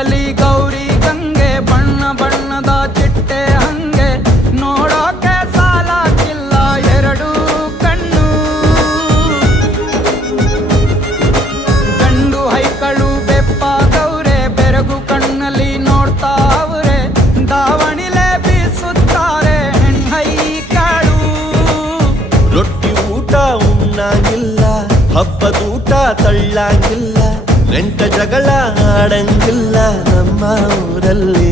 ಅಂಬಲಿ ಗೌರಿ ಗಂಗೆ ಬಣ್ಣ ಬಣ್ಣದ ಚಿಟ್ಟೆ ಹಂಗೆ ನೋಡೋಕೆ ಸಾಲಾಗಿಲ್ಲ ಎರಡು ಕಣ್ಣು. ಗಂಡು ಹೈಕಳು ಬೆಪ್ಪಾಗವ್ರೆ ಬೆರಗು ಕಣ್ಣಲ್ಲಿ ನೋಡ್ತಾ ಅವ್ರೆ ದಾವಣಿಲೆ ಬೀಸುತ್ತಾರೆ ಹೆಣ್ಣೈಕಳು. ರೊಟ್ಟಿ ಊಟ ಉಣ್ಣಂಗಿಲ್ಲ, ಹಬ್ಬದೂಟ ತಳ್ಳಂಗಿಲ್ಲ, ನೆಂಟ ಜಗಳ ಆಡಂಗಿಲ್ಲ ನಮ್ಮ ಊರಲ್ಲಿ.